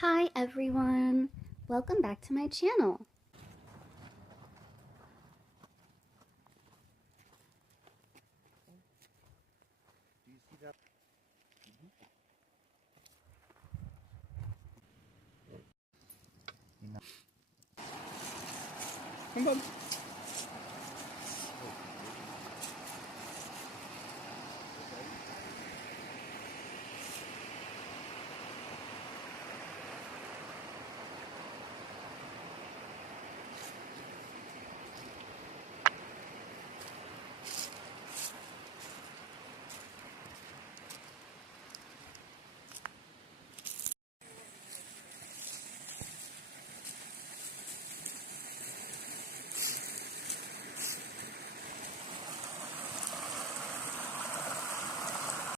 Hi everyone! Welcome back to my channel. Do you see that? Come on.